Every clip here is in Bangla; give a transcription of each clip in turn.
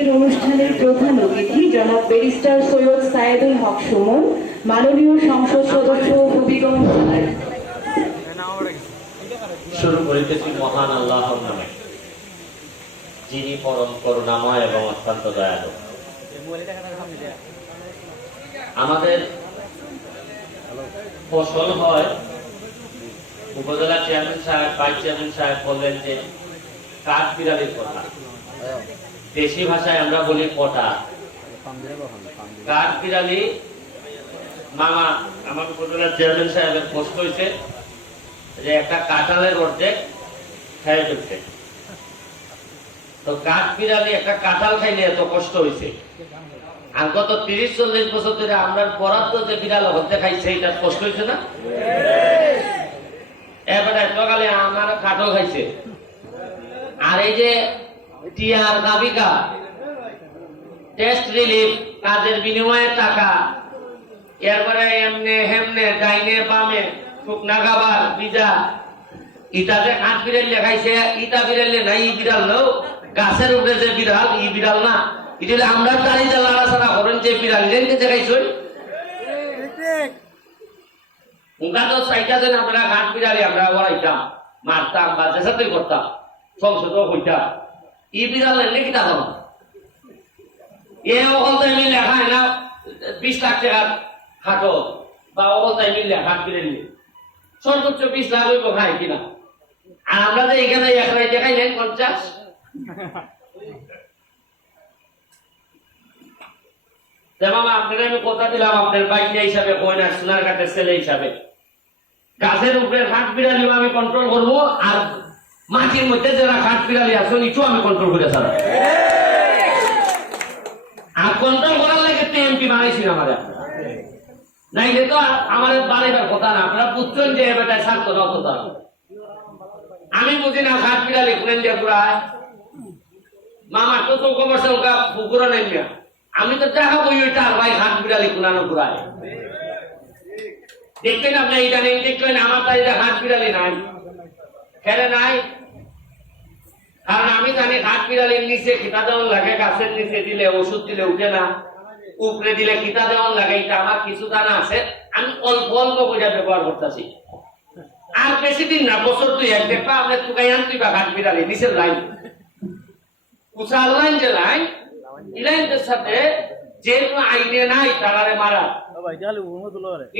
অনুষ্ঠানের প্রধান অতিথি জনাব ব্যারিস্টার সৈয়দ সায়েদুল হক সুমন, মাননীয় সংসদ সদস্য হবিগঞ্জ জেলার। শুরু করিতেছি মহান আল্লাহর নামে, যিনি পরম করুণাময় এবং অত্যন্ত দয়ালু। আমাদের ফসল হয়, উপজেলা চেয়ারম্যান সাহেব, ভাইস চেয়ারম্যান সাহেব বললেন যে কাঠ বিড়ালির কথা, দেশি ভাষায় আমরা বলি পটা। কাঠ বিড়ালি মামা আমার উপজেলা চেয়ারম্যান সাহেবের পোস্ট হয়েছে যে একটা কাঁঠালের অর্ধেক খাইয়ে ফেলছে। তো কাঠ বিড়ালি একটা কাঁঠাল খাইলে এত কষ্ট হয়েছে, আর গত 30-40 বছর ধরে আমরা বরাদ্দ যে বিড়াল হতে খাইছে এটা কষ্ট হয়েছে না? এবারে সকালে আমার কাঠল খাইছে, আর এই যে টিয়ার দাবিকা টেস্ট রিলিফ কাজের বিনিময়ে টাকা, এরপরে এমনে হেমনে ডাইনে বামে শুকনা খাবার বিজা, ইটা যে কাঠ বিড়াল লেখাইছে, ইটা বিড়াল নাই, ই বিড়াল নো গাছের উপরে যে বিড়াল, ই বিড়াল না। এটা আমরা তারি যে লাড়াছাড়া করেন যে বিড়াল লেনকে দেখাইছই ওটা তো চাইটা যেন আমরা কাঠ বিড়ালি আমরা ওরাইতাম, মারতাম বা চেষ্টাই করতাম, সংসদ হইতাম। ই বিড়াল লেনলে কিটা হল এ অকল টাইমে লেখায় না 20 লাখ টাকা হাটো, বা অকল টাইমে লেখা বিড়ালি সর্বোচ্চ 20 লাখ হইব খায় কিনা। আর আমরা যে এখানে একলাই দেখাই নেন 50। আপনারা আমি কথা দিলাম আপনার বাইক হিসাবে, কইনা সোনার কাঠের ছেলে হিসাবে, গাছের উপরে কাঠ বিড়ালি আমি কন্ট্রোল করবো, আর মাটির মধ্যে যারা কাঠ বিড়ালি আছে নিচু আমি কন্ট্রোল করে ছাড়া। আর কন্ট্রোল করার লাগে এমপি বানাইছি আমাদের, নাইলে তো আমার বানাইবার কথা না। আপনারা বুঝছেন যে এবারটায় শান্ত নততা আমি বুঝি না। কাঠ বিড়ালি খুলেন দিয়ে ঘুরায় মামা তো চৌক বসে ওটা পুকুরও নেই না, আমি তো দেখাবো ওইটা ভাই হাত বিড়ালি কুনানো ঘুরায়। দেখবেন আপনি এটা নেই, দেখবেন আমার তাই হাত বিড়ালি নাই, খেলে নাই। কারণ আমি জানি হাত বিড়ালির নিচে খিতা দেওয়ান লাগে, গাছের নিচে দিলে ওষুধ দিলে উঠে না, উপরে দিলে খিতা দেওয়ান লাগে। এটা আমার কিছু জানা আছে, আমি অল্প অল্প করে ব্যবহার করতেছি। আর বেশি দিন না, বছর 2-1 দেখবা আপনি টুকাই আনতে বা হাত বিড়ালি নিচের লাইন উঁচার লাইন, যে লাইন ইলাইনদের সাথে যে আইনে নাই তারারে মারা।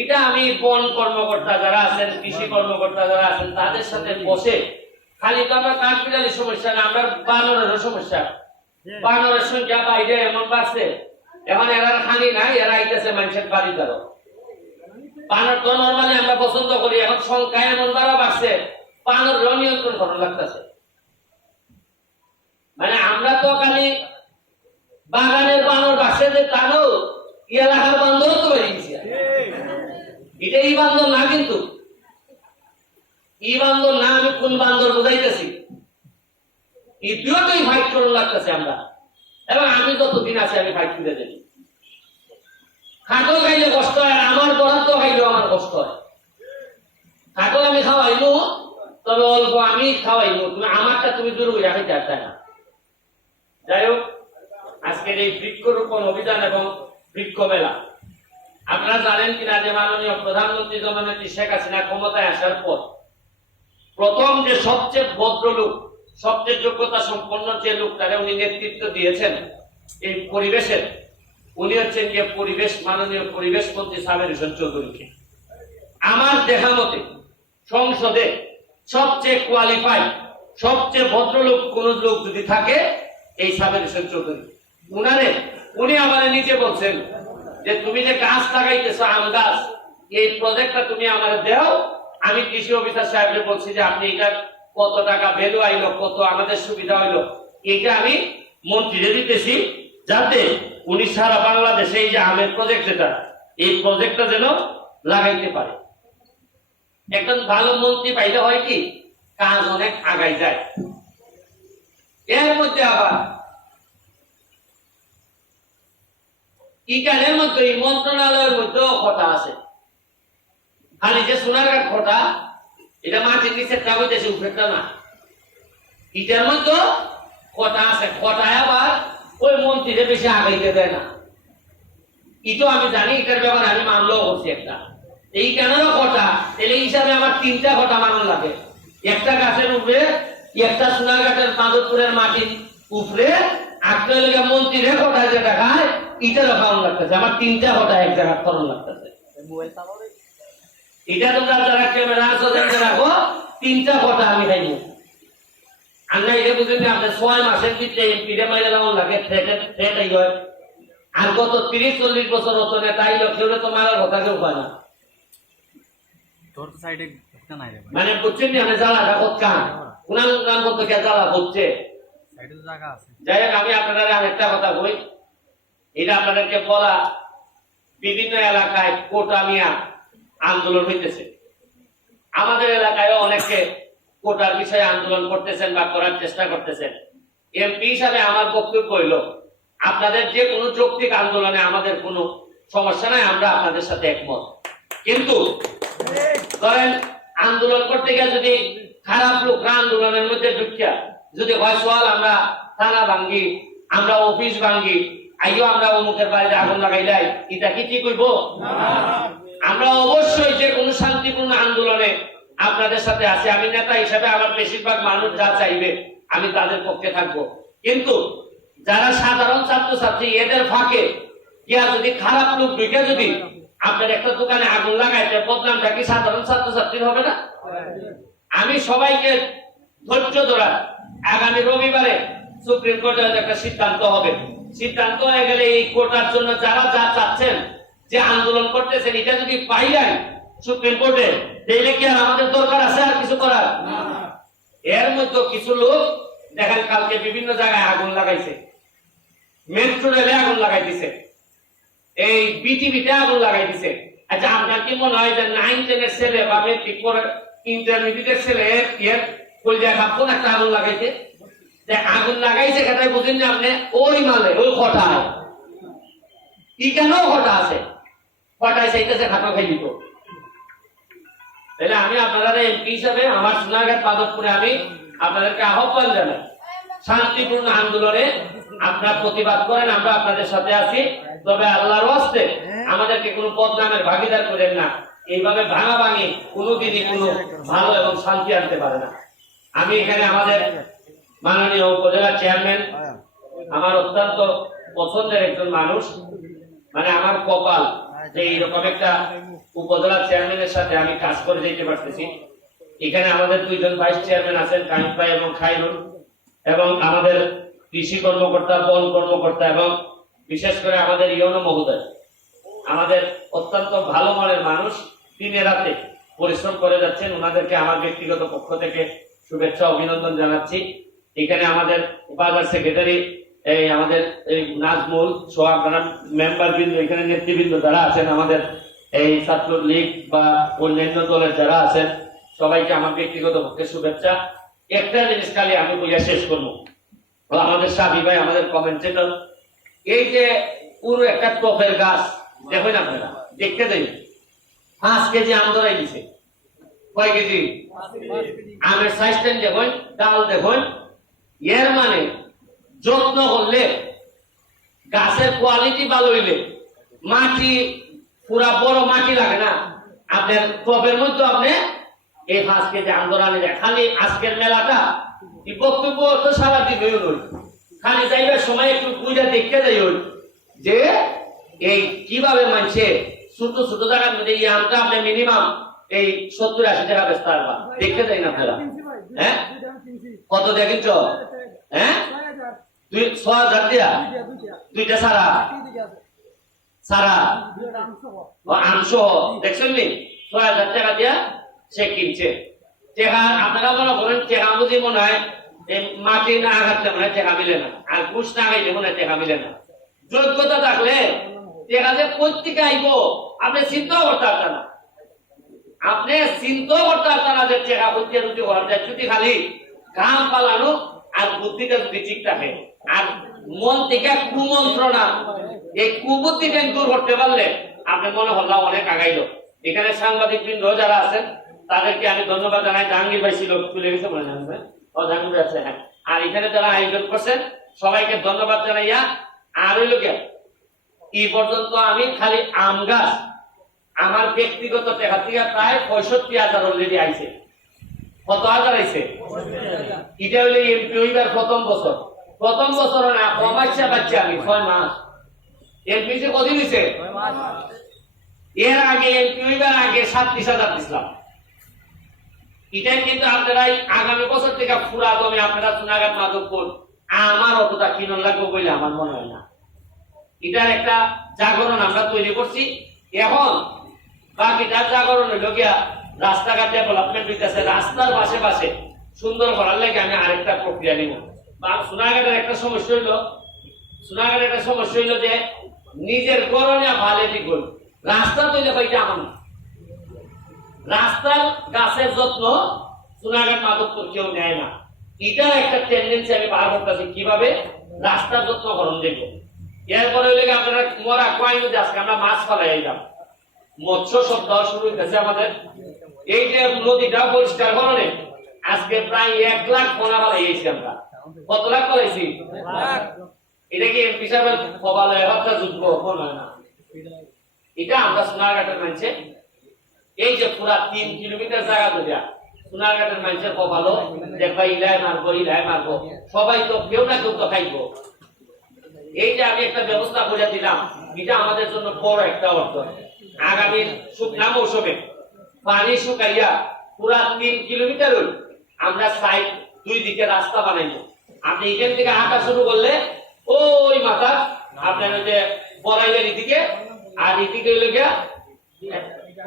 এটা আমি বন কর্মকর্তা যারা আছেন, কৃষি কর্মকর্তা যারা আছেন, তাদের সাথে বসে, খালি তো আমার কাঠ বিড়ালির সমস্যা না, আমরা বানরেরও সমস্যা। বানরের সংখ্যা বাইরে এমন বাড়ছে, এখন এরা খালি নাই, এরা আইতেছে মানুষের বাড়ি দ্বারা। বানর তো নর্মালি আমরা পছন্দ করি, এখন সংখ্যা এমন দ্বারা বাড়ছে, বানরেরও নিয়ন্ত্রণ করা লাগতেছে। মানে আমরা তো খালি বাগানের বানর বাসে যে তানো এলাকার বান্দর তো হয়ে গেছে। এটা এই বান্দর না, কিন্তু এই বান্দর না, আমি কোন বান্দর বুঝাইতেছি। এই দুটোই ফাইট করা লাগতেছে আমরা, এবং আমি যতদিন আছি আমি ফাইট করে যাই। খাটল খাইলে কষ্ট হয়, আমার বরাদ্দ খাইলেও আমার কষ্ট হয়। খাটল আমি খাওয়াইবো, তবে অল্প আমি খাওয়াইবো, তুমি আমারটা তুমি দূর করে রাখাইতে চাই না। যাই হোক, আজকের এই বৃক্ষরোপণ অভিযান এবং বৃক্ষ মেলা, আপনারা জানেন কিনা যে মাননীয় প্রধানমন্ত্রী জননেত্রী শেখ হাসিনা ক্ষমতায় আসার পর প্রথম যে সবচেয়ে ভদ্রলোক, সবচেয়ে যোগ্যতা সম্পন্ন যে লোকটারে উনি নেতৃত্ব দিয়েছেন এই পরিবেশের, উনি হচ্ছেন যে পরিবেশ, মাননীয় পরিবেশ মন্ত্রী সাবের হোসেন চৌধুরীকে। আমার দেখা মতে সংসদে সবচেয়ে কোয়ালিফাইড, সবচেয়ে ভদ্রলোক কোন লোক যদি থাকে এই সাবের হোসেন চৌধুরী। উনি আমার নিচে বলছেন যে তুমি যে গাছ লাগাইতেছো আম গাছ, এই প্রজেক্টটা তুমি আমার দেও। আমি কৃষি অফিসার সাহেবকে বলছি যে আপনি এটা কত টাকা ভ্যালু আইলো, কত আমাদের সুবিধা হইলো, এটা আমি মন্ত্রীরে দিতেছি, যাতে উনি সারা বাংলাদেশে এই যে আমের প্রজেক্ট যেটা, এই প্রজেক্টটা যেন লাগাইতে পারে। একজন ভালো মন্ত্রী পাইলে হয় কি, কাজ অনেক আগাই যায়। এর মধ্যে আবার ইকানের মধ্যে মন্ত্রণালয়ের মধ্যেও কথা আছে। খালি যে সোনারঘাট খোটা, এটা মাটির নিচে উপরেটা না, ইটার মধ্যে খোটা আছে। খোটায় আবার ওই মন্ত্রীরে বেশি আগাইতে দেয় না। এটাও আমি জানি, এটার ব্যাপারে আমি মানলেও করছি একটা। এই কেন কথা তাহলে হিসাবে আমার 3টা কথা মানন লাগে। একটা গাছের উপরে, একটা সোনারঘাটের মাধবপুরের মাটির উপরে, একটা লেগে মন্ত্রীরে কথা যেটা খায় এটা রকম লাগতেছে। আমার 3টা কথা এক জায়গায় ফলন লাগতেছে। এটা তোমরা যারা ক্যামেরা আছো রাখো, 3টা কথা আমি খাইনি। আমরা এটা বুঝলি আপনার 6 মাসের ভিতরে এমপিরে মাইলে যেমন লাগে সেটাই হয়। আর গত 30-40 বছর হতো না, তাই লক্ষ্যে তো মারার কথা কেউ পায় না। মানে বুঝছেন নি আমি জ্বালাটা কোথায় কোন মতো কে জ্বালা হচ্ছে। যাই হোক, আমি আপনাদের আরেকটা কথা বলি। এটা আপনাদেরকে বলা, বিভিন্ন এলাকায় কোটা নিয়ে আন্দোলন হইতেছে। আমাদের এলাকায় অনেকে কোটার বিষয়ে আন্দোলন করতেছেন বা করার চেষ্টা করতেছেন। এমপি হিসাবে আমার বক্তব্য হইল, আপনাদের যে কোনো যৌক্তিক আন্দোলনে আমাদের কোনো সমস্যা নাই, আমরা আপনাদের সাথে একমত। কিন্তু ধরেন আন্দোলন করতে গিয়ে যদি খারাপ লোকরা আন্দোলনের মধ্যে ঢুকিয়া যদি হয় সোয়াল আমরা থানা ভাঙ্গি, আমরা অফিস ভাঙ্গি, আইও আমরা অমুকের বাড়িতে আগুন লাগাইলাই, এটা কি ঠিক হইব? আমরা অবশ্যই যে কোনো শান্তিপূর্ণ আন্দোলনে আপনাদের সাথে আছি। আমি নেতা হিসাবে আমার বেশিরভাগ মানুষ যা চাইবে আমি তাদের পক্ষে থাকবো। কিন্তু যারা সাধারণ ছাত্রছাত্রী এদের ফাঁকে গিয়া যদি খারাপ লোক ঢুকে যদি আপনার একটা দোকানে আগুন লাগাইতে, বদনামটা কি সাধারণ ছাত্রছাত্রীর হবে না? আমি সবাইকে ধৈর্য ধরা, আগামী রবিবারে সুপ্রিম কোর্টে একটা সিদ্ধান্ত হবে। সিদ্ধান্ত হয়ে গেলে এই কোটার জন্য যারা যা চাচ্ছেন, যে আন্দোলন করতেছেন, এটা যদি পাইলেন সুপ্রিম কোর্টে, তাহলে কি আর আমাদের দরকার আছে আর কিছু করার? এর মধ্যে কিছু লোক দেখেন কালকে বিভিন্ন জায়গায় আগুন লাগাইছে, মেট্রো রেলে আগুন লাগাই দিছে, এই বিটিভিতে আগুন লাগাই দিছে। আচ্ছা, আপনার কি মনে হয় যে 9-10 ছেলে বা মেট্রিক পরে ইন্টারমিডিয়েটের ছেলে এর কলজা খাপন একটা আগুন লাগাইছে? আগুন লাগাইছে সেটাই বুঝেন না আপনি? ওই মালে ওই কটায় কি কেন কটা আছে, কটায় সেইটাছে খাটো খাই দিত। তাহলে আমি আপনারা এমপি হিসাবে আমার সোনারঘাট মাধবপুরে আমি আপনাদেরকে আহ্বান জানাই, শান্তিপূর্ণ আন্দোলনে আপনারা প্রতিবাদ করেন, আমরা আপনাদের সাথে আছি। তবে আল্লাহর ওয়াস্তে আমাদেরকে কোনো বদনামের ভাগিদার করেন না। এইভাবে ভাঙাভাঙি কোনোদিনই কোনো ভালো এবং শান্তি আনতে পারে না। আমি এখানে আমাদের মাননীয় উপজেলা চেয়ারম্যান, আমার অত্যন্ত পছন্দের একজন মানুষ, মানে আমার কপাল যে এইরকম একটা উপজেলা চেয়ারম্যানের সাথে আমি কাজ করে যেতে পারতেছি। এখানে আমাদের 2জন ভাইস চেয়ারম্যান আছেন, কানিফ ভাই এবং খাইরুল, এবং আমাদের কৃষি কর্মকর্তা, বন কর্মকর্তা, এবং বিশেষ করে আমাদের ইউনো মহোদয়, আমাদের অত্যন্ত ভালো মনের মানুষ, দিনে রাতে পরিশ্রম করে যাচ্ছেন। ওনাদেরকে আমার ব্যক্তিগত পক্ষ থেকে শুভেচ্ছা অভিনন্দন জানাচ্ছি। এখানে আমাদের বাজার সেক্রেটারি এই আমাদের এই নাজমুল সহ আপনারা মেম্বার বৃন্দ, এখানে নেতৃবৃন্দ যারা আছেন, আমাদের এই ছাত্র লীগ বা অন্যান্য দলের যারা আছেন, সবাইকে আমার ব্যক্তিগত পক্ষে শুভেচ্ছা। একটা জিনিস খালি আমি বইয়া শেষ করবো, আমাদের সাবি ভাই, আমাদের কমেন্টেটর, এই যে পুরো একটা টপের গাছ দেখেন আপনারা, দেখতে দেন 5 কেজি আম ধরাই দিছে। কয় কেজি? আমের সাইজটা দেখুন, ডাল দেখুন। এর মানে যত্ন করলে, গাছের কোয়ালিটি ভালো হইলে, মাটি পুরা বড় মাটি লাগে না, আপনার টবের মধ্যে আপনি এই 5 কেজি আম ধরানি যায়। খালি আজকের মেলাটা বক্তব্য তো সারাদিন হয়ে নয়, খালি যাইবার সময় একটু পূজা দেখতে যাই যে এই কিভাবে মানছে ছোট ছোট জায়গার মধ্যে এই আমটা আপনি মিনিমাম এই 70-80 টাকা বেচতে পারবা, দেখতে যাই না আপনারা। হ্যাঁ, কত দেখিস? হ্যাঁ, 6,000 দিয়া দুইটা সারা সারা আংশ দেখছেন নি? 6,000 টাকা দিয়া সে কিনছে। টেকা আপনারা মনে করেন টেকা বুঝি মনে হয় মাটি না আঘাতলে মনে হয় টেকা মিলে না, আর ঘুষ না আগাইলে মনে হয় টেকা মিলে না। যোগ্যতা থাকলে টেকা যে প্রত্যেকে আইব আপনি চিন্তাও করতে পারতেন না, আপনি চিন্তাও করতে পারতেন না যে টেকা প্রত্যেক রুটি করা যায় যদি খালি ঘাম পালানো আর বুদ্ধিটা যদি ঠিক থাকে, আর মন থেকে কুমন্ত্রণা, এই কুবুদ্ধিটা দূর করতে পারলে আপনি মনে হল্লা অনেক আগাইলো। এখানে সাংবাদিক বৃন্দ যারা আছেন তাদেরকে আমি ধন্যবাদ জানাই। জাহাঙ্গীর ভাই ছিল, চলে গেছে মনে হয়, ও জাহাঙ্গীর আছে। হ্যাঁ, আর এখানে যারা আয়োজন করছেন সবাইকে ধন্যবাদ জানাইয়া আর হইল গিয়া এই পর্যন্ত আমি খালি আম গাছ আমার ব্যক্তিগত টাকা থেকে প্রায় 65,000 অলরেডি আইছে। কত হাজার আইছে? এটা হইলে এমপি হইবার প্রথম বছর না কমাইছে বাচ্চা আমি 6 মাস এমপি যে কদিন হইছে? এর আগে এমপি হইবার আগে 37,000 দিছিলাম। এটাই কিন্তু আপনারা আগামী বছর থেকে পুরা দমে আপনারা চুনাঘাট মাধবপুর আমার অতটা কিনন লাগবে বলে আমার মনে হয় না। এটার একটা জাগরণ আমরা তৈরি করছি। এখন বাকিটা জাগরণ হইল গিয়া রাস্তাঘাট ডেভেলপমেন্ট হইতেছে, রাস্তার পাশে পাশে সুন্দর করার লাগে আমি আরেকটা প্রক্রিয়া নিব। বা সোনাঘাটের একটা সমস্যা হইল যে নিজের করণীয় ভালে ঠিক হইল, রাস্তা তৈরি পাইতে আমার না। রাস্তার গাছের যত্ন সোনাঘাট মাধবপুর কেউ নেয় না। এটার একটা টেন্ডেন্সি আমি বার করতেছি কিভাবে রাস্তার যত্ন করণ দেখবো। এরপরে হইলে আপনারা মরা কয় নদী আজকে আমরা মাছ ফেলাই যাব, মৎস্য সপ্তাহ শুরু হইতেছে আমাদের। এই যে নদীটা পরিষ্কার করণে আজকে প্রায় 1 লাখ পোনা বানাইছি আমরা। কত লাখ করাইছি? এটা কি এমপি সাহেবের কপালে হত্যা যুদ্ধ হয় না। এটা আমরা সোনারঘাটের মানছে এই যে পুরা 3 কিলোমিটার জায়গা ধরিয়া সোনারঘাটের মানুষের কপালও দেখবা ইলাই মারবো সবাই তো কেউ না কেউ তো খাইবো। এই যে আমি একটা ব্যবস্থা করে দিলাম, এটা আমাদের জন্য বড় একটা অর্জন। আগামী শুকনা মৌসুমে পানি শুকাইয়া পুরা 3 কিলোমিটার আমরা সাইড 2 দিকে রাস্তা বানাইবো। আপনি এখান থেকে হাঁটা শুরু করলে ওই মাথা আপনার ওই যে বড়াইলের এদিকে আর এদিকে হইলে গিয়া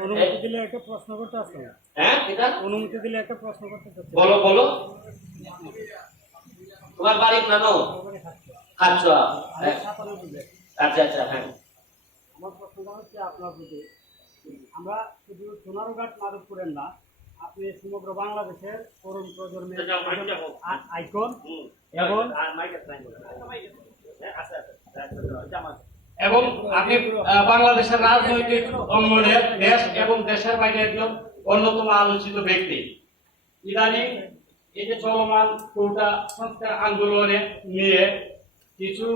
অনুমতি দিলে একটা প্রশ্ন করতে আছে। হ্যাঁ এটা অনুমতি দিলে একটা প্রশ্ন করতে চাচ্ছি। বলো তোমার বাড়ি নানো আচ্ছা হ্যাঁ। আমার প্রশ্নটা হচ্ছে আপনার প্রতি, আমরা শুধু সোনারঘাট মাধবপুরের না, আপনি সমগ্র বাংলাদেশের তরুণ প্রজন্মের আইকন এবং আপনি বাংলাদেশের রাজনৈতিক অঙ্গনের দেশ এবং দেশের বাইরে একজন অন্যতম আলোচিত ব্যক্তি। ইদানিং এই যে চলমান কোটা সংস্কার আন্দোলনে নিয়ে কিছু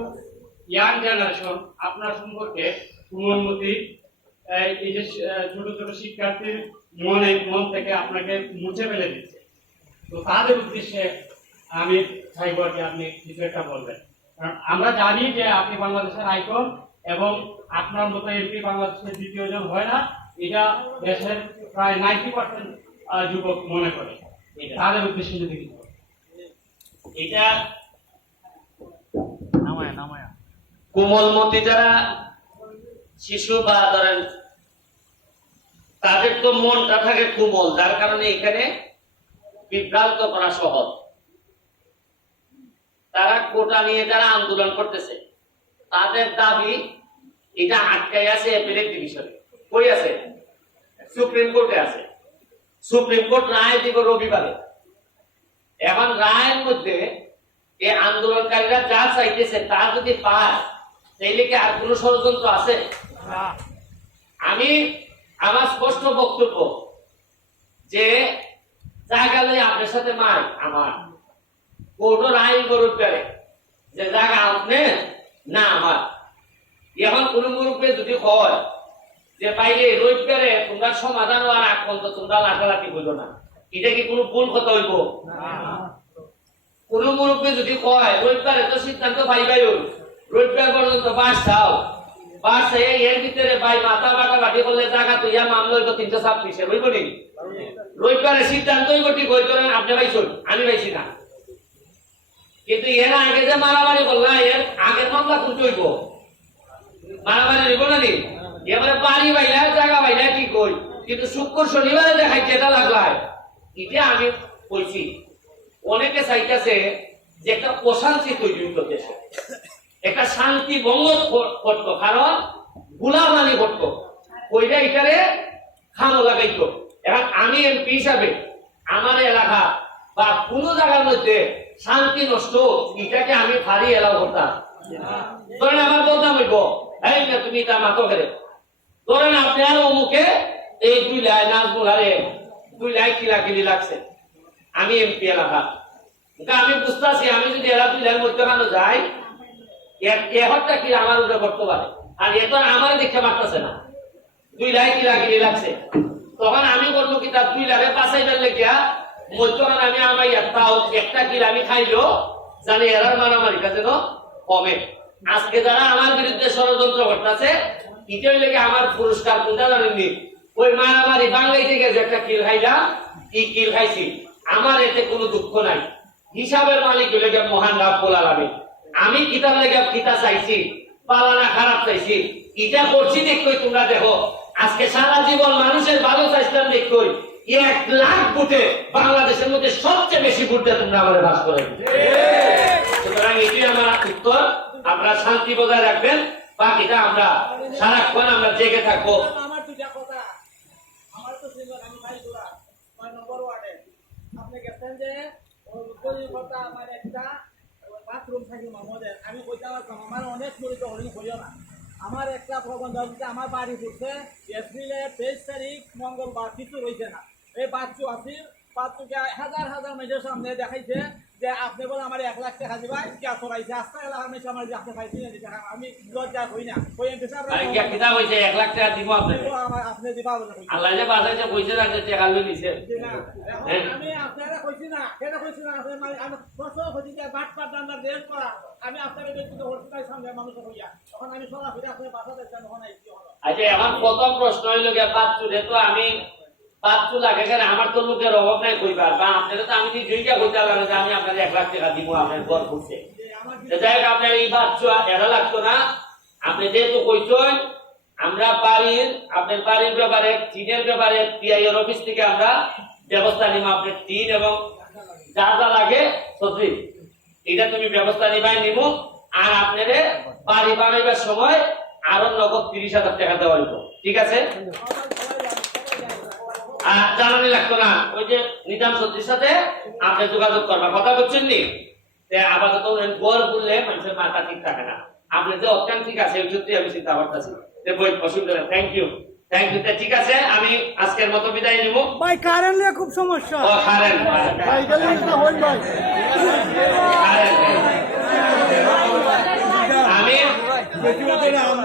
ইয়াং জেনারেশন আপনার সম্পর্কে কোমলমতি এই যে ছোট ছোট শিক্ষার্থীর মন থেকে আপনাকে মুছে ফেলে দিচ্ছে। তো তাদের উদ্দেশ্যে আমি চাইব যে আপনি কিছু একটা বলবেন, কারণ আমরা জানি যে আপনি বাংলাদেশের আইকন এবং আপনার মতো এমপি বাংলাদেশের দ্বিতীয় জন হয় না, এটা দেশের প্রায় 90% যুবক মনে করে। তাদের উদ্দেশ্যে যদি কিছু এটা কোমলমতি যারা শিশু বা ধরেন তাদের তো মনটা থাকে কোমল, যার কারণে এখানে বিভ্রান্ত করা সহজ। তারা কোটা নিয়ে যারা আন্দোলন করতেছে তাদের দাবি এটা আটকাই আছে অ্যাপিলেট ডিভিশনে। কই আছে? সুপ্রিম কোর্টে আছে। সুপ্রিম কোর্ট রায় দিব রবিবারে। এখন রায়ের মধ্যে এই আন্দোলনকারীরা যা চাইতেছে তা যদি পায় তাইলে কি আর কোন ষড়যন্ত্র আছে? আমি আমার স্পষ্ট বক্তব্য যে জায়গা লই আপনার সাথে মার আমার কোর্ট রায় গরুর পেরে যে জায়গা আপনি না আমার। এখন কোন মুরুব্বে যদি হয় যে বাইরে রোজ পেরে তোমরা সমাধান হওয়ার আগ পর্যন্ত তোমরা লাঠালাঠি বুঝো না, এটা কি কোনো ভুল কথা হইব? কোন মুরব্বী যদি কয় রবিবারে তো সিদ্ধান্ত ভাই রবিবার পর্যন্ত বাস এর ভিতরে ভাই মাথা বাটাবাটি করলে জায়গা তো ইয়া মামলা হইব 326 হইব নি? রবিবারে সিদ্ধান্ত হইব ঠিক হইতো না, আপনি পাইছেন আমি পাইছি না। কিন্তু এর আগে যে মারামারি করলা এর আগের মামলা কোনটা হইব? মারামারি হইব না নি? এবারে বাড়ি বাইলা জায়গা বাইলা ঠিক হই, কিন্তু শুক্র শনিবারে দেখাই যেটা লাগলায় এটা আমি কইছি। অনেকে চাইতেছে যে একটা অশান্তি তৈরি হইত দেশে, একটা শান্তি ভঙ্গ করতো, কারণ গুলামানি করতো, ওইটা এটারে খামো লাগাইতো। এখন আমি এমপি হিসাবে আমার এলাকা বা কোন জায়গার মধ্যে শান্তি নষ্ট এটাকে আমি ভারী এলাও করতাম। ধরেন আমার বলতাম হইব এই না তুমি তা মাতো ফেরে, ধরেন আপনার অমুকে এই 2 লাই নাজমুল হারে 2 লাই কিলাকিলি লাগছে, আমি এমপি এলাকা আমি বুঝতেছি আমি যদি এরা দুইটার মধ্যে কেন যাই এহরটা কি আমার উপরে করতে পারে আর এ তো আমার দেখতে পারতেছে না 2 লাখ কি লাগিয়ে লাগছে তখন আমি বলবো কি তার 2 লাখে 5,000 লেখিয়া মধ্যখানে আমি আমার একটা কিল আমি খাইলো জানি এরার মারামারি কাছে তো কমে আজকে যারা আমার বিরুদ্ধে ষড়যন্ত্র করতেছে এটাই লেগে আমার পুরস্কার কোনটা জানেননি ওই মারামারি বাংলায় থেকে যে একটা কিল খাইলাম এই কিল খাইছি আমার এতে কোনো দুঃখ নাই হিসাবের মালিক লেগে মহান রাব্বুল আলামিন আমি কিতাব লেগে কিতা চাইছি পালানা খারাপ চাইছি এটা করছি দেখো তোমরা দেখো আজকে সারা জীবন মানুষের ভালো চাইছিলাম দেখো 1 লাখ ভোটে বাংলাদেশের মধ্যে সবচেয়ে বেশি ভোট দিয়ে তোমরা আমাদের বাস করে সুতরাং এটি আমার উত্তর আপনারা শান্তি বজায় রাখবেন বাকিটা আমরা সারাক্ষণ আমরা জেগে থাকবো আমার দুটা কথা আমার তো সিঙ্গল আমি ভাই দুরা 9 নম্বর ওয়ার্ডে আপনি গেছেন যে ওই উদ্যোগী কথা আমার একটা বাথরুম থাকি মামদের আমি কইতে পারতাম আমার অনেক মরিত হরিণ করিও না আমার একটা প্রবন্ধ হচ্ছে আমার বাড়ি পড়ছে এপ্রিলের 23 তারিখ মঙ্গলবার কিছু হয়েছে না এই বাচ্চু আসিল বাচ্চুকে হাজার হাজার মেয়েদের সামনে দেখাইছে যে আপনি বলে আমার 1 লাখ টাকা দিবাই কে চড়াইছে আস্তে এলাকার মেয়ে আমার যে আপনি পাইছি না আমি লজ্জা হই না ওই আরে কি কিতা হইছে 1 লাখ টাকা দিব আপনি আপনি দিবা বলে আল্লাহ যে বাজাইছে কইছে না যে টাকা লই নিছে আমি আপনারা কইছি না কেন কইছি না আপনি আমি বছর হইছে যে বাট পাট দান্ডা দেশ করা আমি আপনাদের ব্যক্তিগত হসপিটাল সামনে মানুষ হইয়া তখন আমি সরা ফিরে আপনার বাসা দেখছেন ওখানে আইছি আচ্ছা এখন প্রথম প্রশ্ন হইল গিয়া বাচ্চুরে তো আমি বাচ্চু লাগে কেন আমার তো লোকের অভাব নাই কইবার বা আপনারা তো আমি নিজেইটা কইতে পারলাম যে আমি আপনাদের 1 লাখ টাকা দিব আপনার ঘর করছে যাই হোক আপনার এই বাচ্চু এরা লাগতো না আপনি যেহেতু কইছেন আমরা বাড়ির আপনার বাড়ির ব্যাপারে টিনের ব্যাপারে পিআইএর অফিস থেকে আমরা ব্যবস্থা নিব আপনার টিন এবং যা যা লাগে সত্যি এটা তুমি ব্যবস্থা নিবাই নিব আর আপনাদের বাড়ি বানাইবার সময় আরো নগদ 30,000 টাকা দেওয়া হইব ঠিক আছে আর জানানি লাগতো না ওই যে নিজাম সত্যির সাথে আপনি যোগাযোগ করবা কথা বলছেন নি আপাতত গোল বললে মানুষের মাথা ঠিক থাকে না আপনি যে অত্যন্ত ঠিক আছে ওই সত্যি আমি চিন্তা করতেছি যে বই অসুবিধা নেই থ্যাংক ইউ ঠিক আছে আমি আজকের মতো বিদায় নিব ভাই কারেন্ট নিয়ে খুব সমস্যা ও কারেন্ট ভাই গেলে না হই ভাই আমি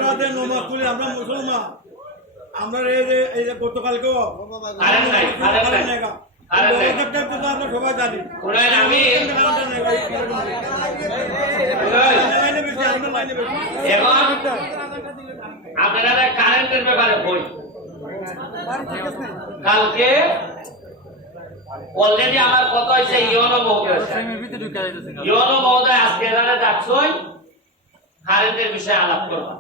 আমাদের নমাজপুরে আমরা মুসলমান আমরা এই যে গতকালকেও কারেন্ট নাই কারেন্ট নাই আমরা সবাই জানি কোরআন আমি এখন আপনারা কারেন্টের ব্যাপারে বই কালকে অলরেডি আমার কথা হয়েছে ইয়নো মহোদয় আজকে এখানে যাচ্ছই কারেন্টের বিষয়ে আলাপ করবা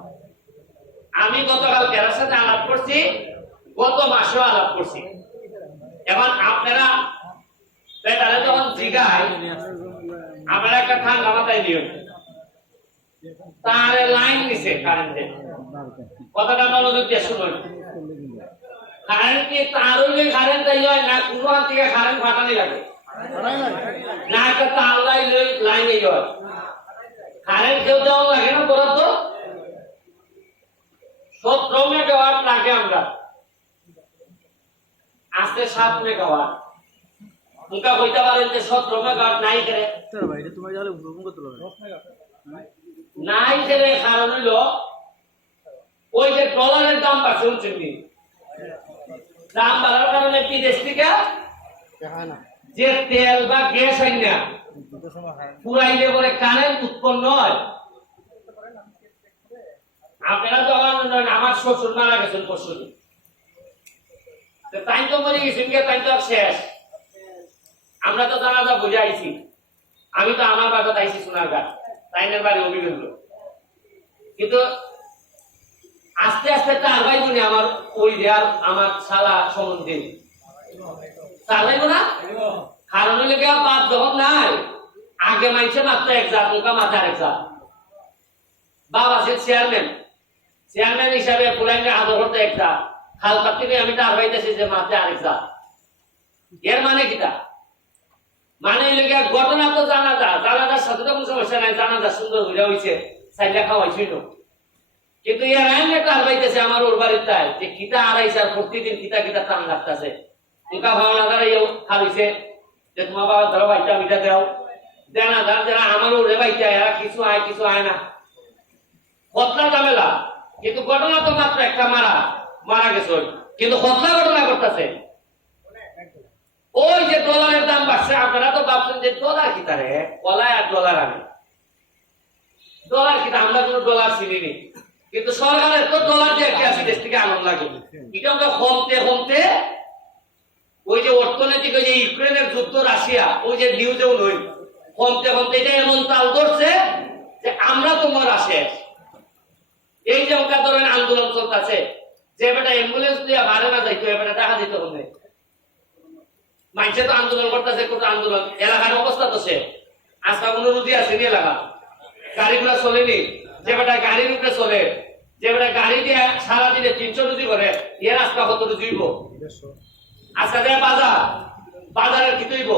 আমি গতকাল কেরার সাথে আলাপ করছি গত মাসেও আলাপ করছি এখন আপনারা তাহলে যখন জিগায় আমরা একটা ঠান্ডা মাথায় দিও তার লাইন নিছে কারেন্টের কথাটা মনোযোগ দিয়ে শুনুন কারেন্ট কি তার হইলে কারেন্ট হয় না কোনো থেকে কারেন্ট ফাটানি লাগে না একটা তার লাইন লাইনে হয় কারেন্ট কেউ দেওয়া লাগে না তোরা তো 17 মেগাওয়াট লাগে আমরা আজকে 7 মেগাওয়াট মুখা কইতে পারেন যে 17 মেগাওয়াট নাই করে নাই করে কারণ হইলো ওই যে ডলারের দাম বাড়ছে শুনছেন দাম বাড়ার কারণে বিদেশ থেকে যে তেল বা গ্যাস হয় না পুরাইলে পরে কারেন্ট উৎপন্ন হয় আপনারা যখন আমার শ্বশুর মারা গেছেন পরশুদিন তাই তো মরে গেছেন তাই তো শেষ আমরা তো জানাজা বুঝে আইছি আমি তো আমার বাসাতে আইছি সোনারঘাট তাইনের বাড়ি অভিগন্ধ কিন্তু আস্তে আস্তে তার ভাই বোনে আমার ওই দেয়ার আমার শালা সম্বন্ধে চালাইব না কারণ হলে গিয়া বাপ যখন নাই আগে মানছে মাত্র 1 জাত মুখা মাথা 1 জাত বাপ আছে চেয়ারম্যান হিসাবে পুরাইনে আদর করতে 1 জাত খাল পাতি আমি তার ভাইতেছি যে মাথা 1 জাত এর মানে কিটা মানে লেগে ঘটনা তো জানাজার সাথে তো কোনো সমস্যা নাই জানাজা সুন্দর হয়ে হয়েছে সাইডে খাওয়াইছিল কিন্তু এর আইনে তার ভাইতেছে আমার ওর বাড়ির তাই যে কিতা আড়াইছে আর প্রতিদিন কিতা টান লাগতেছে মুখা ভাওনা দ্বারা খালিছে যে তোমার বাবা ধরো ভাইটা মিটা দাও দেনাদার যারা আমার ওরে বাইতে এরা কিছু আয় না, হত্যা ঝামেলা। কিন্তু ঘটনা তো মাত্র একটা, মারা গেছে, কিন্তু হত্যা ঘটনা করতেছে। ওই যে ডলারের দাম বাড়ছে, আপনারা তো ভাবছেন যে ডলার কি তারে কলায় আর ডলার আনে, ডলার কি, আমরা কোনো ডলার চিনি, কিন্তু সরকারের তো ডলার দিয়ে একটা দেশ থেকে আনন্দ লাগে। এটা আমরা কমতে ওই যে অর্থনৈতিক ওই যে ইউক্রেনের যুদ্ধ, রাশিয়া, ওই যে নিউজেও নই, কমতে এটা এমন তাল ধরছে যে আমরা তো মরা শেষ। এই যে ওটা ধরেন আন্দোলন চলতেছে, যে বেটা অ্যাম্বুলেন্স দিয়ে ভাড়া না যাইতো, এবারে টাকা দিতে হবে। মানুষে তো আন্দোলন করতেছে, কত আন্দোলন, এলাকার অবস্থা তো সে আজকাল কোনো রুজি আছে নি, এলাকা গাড়িগুলো চলেনি, যে বেটা গাড়ির উপরে চলে, যে বেটা গাড়ি দিয়ে সারাদিনে 300 রুজি করে, এর আজকা কত রুজিব? আজকা দেয় বাজারের কি তৈব?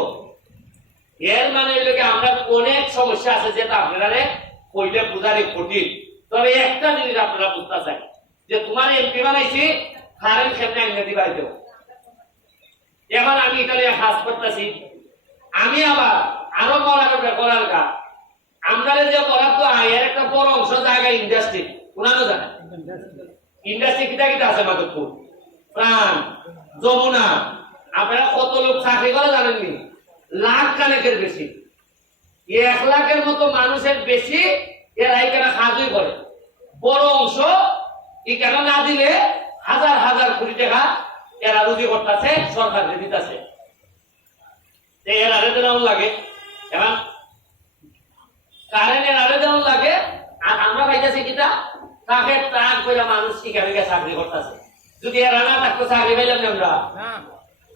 এর মানে আমরা অনেক সমস্যা আছে, যেটা আপনারা কইলে বুঝারে কঠিন। তবে একটা জিনিস আপনারা বুঝতে চাই, যে তোমার এমপি বানাইছি কারেন্ট ক্ষেত্রে এনে দিবাই দেব। এবার আমি এটা নিয়ে কাজ করতেছি, আমি আবার আরো করার কাজ, আমরা যে বরাদ্দ আয়ের একটা বড় অংশ জায়গা ইন্ডাস্ট্রি, ওনারও জানে ইন্ডাস্ট্রি কিটা আছে, মাধবপুর, প্রাণ, যমুনা, আপনারা কত লোক চাকরি করে জানেননি? লাখ কানেকের বেশি, 1 লাখের মতো মানুষের বেশি এরা এখানে কাজই করে। বড় অংশ এখানে না দিলে হাজার কোটি টাকা এরা রুজি করতেছে, সরকার দিতেছে। এরা যেমন লাগে, এবং কারেন্ট এরা যেমন লাগে, আর আমরা পাইতেছি কিটা তাকে ট্রাক করে মানুষ এখানে চাকরি করতেছে। যদি এরা না থাকতো চাকরি পাইলাম আমরা,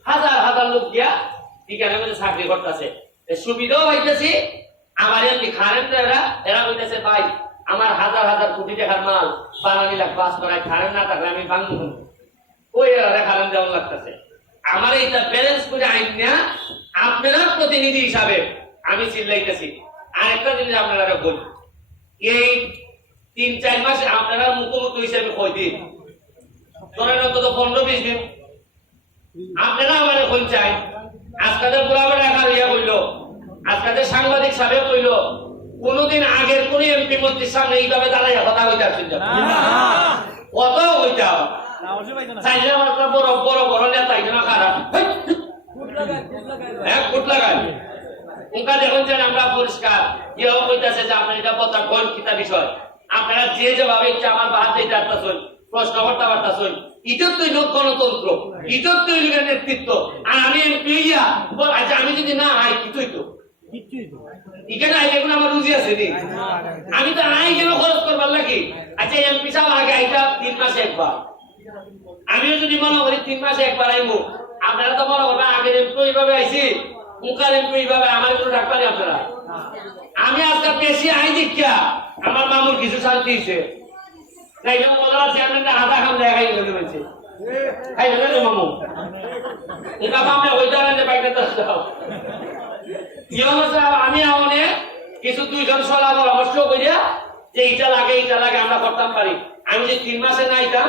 হাজার লোক গিয়া এখানে চাকরি করতেছে, সুবিধাও পাইতেছি। আমার এমনি কারেন্ট এরা বলতেছে, ভাই আমার হাজার কোটি টাকার মাল বানানি লাখ বাস করায়, কারেন্ট না থাকলে আমি ভাঙবো। ওই এরা কারেন্ট দেওয়া লাগতেছে। আমার এইটা ব্যালেন্স করে আইন না, আপনারা প্রতিনিধি হিসাবে আমি চিল্লাইতেছি। আর একটা জিনিস আপনারা বলি, এই 3-4 মাসে আপনারা মুখোমুখি হিসাবে কয়দিন ধরেন, অন্তত 15-20 দিন আপনারা আমার এখন চাই। আজকাদের পুরাবে রাখার ইয়া কইল, আজকাদের সাংবাদিক সাহেব কইল, কোনদিন আগের কোন এমপি মন্ত্রীর সামনে এইভাবে দাঁড়াই কথা কইতে আসছেন, কত কইতে চাইলে আমার বড় নেতা এখানে খারাপ ফুট লাগাই ওটা দেখুন যে আমরা পরিষ্কার ইয়েও কইতেছে যে আপনার এটা কথা কোন কিতা বিষয়, আপনারা যেভাবে ইচ্ছা আমার বাদ দিতে আসতেছেন, প্রশ্ন করতে পারতেছেন, ইজত তৈরি গণতন্ত্র, ইজত তৈরি নেতৃত্ব। আর আমি এমপি ইয়া আচ্ছা, আমি যদি না আই কিছুই তো এখানে আই এখন আমার রুজি আছে নি, আমি তো আই কেন খরচ করবার লাগি? আচ্ছা এমপি সাহেব আগে আইটা 3 মাসে একবার, আমিও যদি মনে করি 3 মাসে একবার আইবো, আপনারা তো মনে করবেন আগের এমপি এইভাবে আইসি, মুখার এমপি এইভাবে, আমার কোনো ডাক্তারই আপনারা। আমি আজকে বেশি আই দীক্ষা আমার মামুর কিছু শান্তি হয়েছে, আধা খাম দেখাই বলছে খাই মামু এটা আমি ওই জানেন বাইকটা আমি আমনে কিছু 2 জন সলা পরামর্শ করিয়া যে এটা লাগে আমরা করতাম পারি। আমি যে 3 মাসে না আইতাম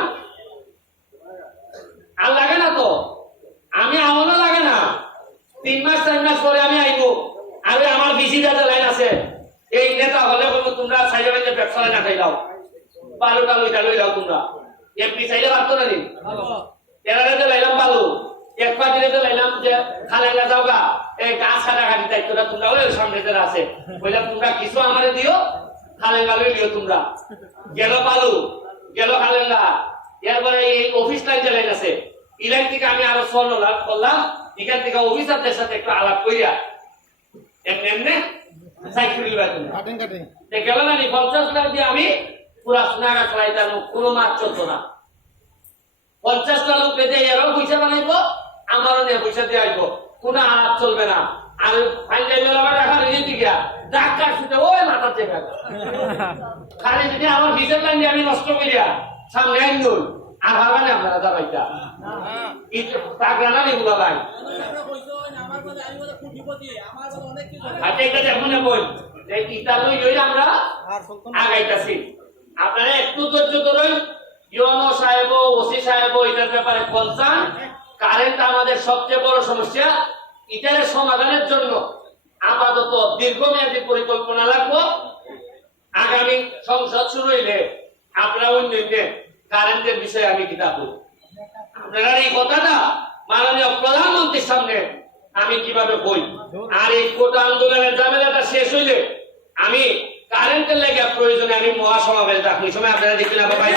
আর লাগে না তো, আমি আমনও লাগে না, 3 মাস 4 মাস পরে আমি আইবো। আর আমার বিসি দাদা লাইন আছে, এই নেতা হলে বলবো তোমরা সাইডে বাইরে ব্যবসা না খাইলাও, বালুটা লই যাও তোমরা, এমপি চাইলে পারতো না নি, এরা লাইলাম বালু, একবার দিলে লাইলাম যে খালাইলা যাও গা, এই গাছ কাটাকাটি দায়িত্বটা তোমরা ওই সামনে যারা আছে বললাম তোমরা কিছু আমারে দিও, খালেঙ্গা লই লিও তোমরা। গেল বালু, গেল খালেঙ্গা, এরপরে এই অফিস লাইন যে লাইন আছে, এই লাইন থেকে আমি আরো 6 লাখ করলাম, এখান থেকে অফিসারদের সাথে একটু আলাপ করিয়া এমনি সাইকেল গেল না 50 লাখ দিয়ে আমি পুরা সোনাগা চালাইতাম, কোনো মাছ চলতো না। 50টা লোক পেতে এরাও পয়সা বানাইবো, আমারও নিয়ে পয়সা দিয়ে আসবো, কোনো আলাপ চলবে না। আর ডাক্তার ছুটে ওই মাথার চেপে খালি যদি আমার ভিসের লাইন দিয়ে আমি নষ্ট করিয়া সামনে আইন আর ভাবেন আপনারা দাবাইটা তাগড়া এগুলো ভাই। আচ্ছা এটা দেখুন বল ইতালই লই আমরা আগাইতাছি, আপনারা একটু ধৈর্য ধরুন। ইউনো সাহেব, ওসি সাহেব এটার ব্যাপারে কনসার্ন। কারেন্ট আমাদের সবচেয়ে বড় সমস্যা, এটার সমাধানের জন্য আপাতত দীর্ঘমেয়াদী পরিকল্পনা লাগবো। আগামী সংসদ শুরু হইলে আপনারা উন্নয়নে কারেন্টের বিষয়ে আমি কিতাব বলবো। আপনারা এই কথাটা মাননীয় প্রধানমন্ত্রীর সামনে আমি কিভাবে বই, আর এই কোটা আন্দোলনের ঝামেলাটা শেষ হইলে আমি কারেন্টের লেগে প্রয়োজনে আমি মহাসমাবেশ ডাকবো। এই সময় আপনারা দেখবেন আবার ভাই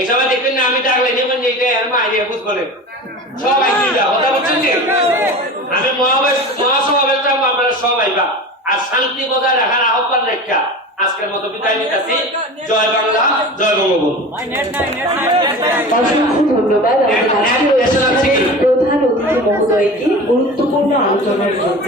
এই সময় দেখবেন না আমি ডাকলে যেমন যে এর মাইরে বুঝবো সবাই কথা বলছেন যে আমি মহাসমাবেশ ডাকবো, আপনারা সবাই বা আর শান্তি বজায় রাখার আহ্বান রেখা আজকের মতো বিদায় নিতেছি। জয় বাংলা, জয় বঙ্গবন্ধু। অসংখ্য ধন্যবাদ আমাদের আজকের অনুষ্ঠানের প্রধান অতিথি মহোদয়কে গুরুত্বপূর্ণ আলোচনার জন্য।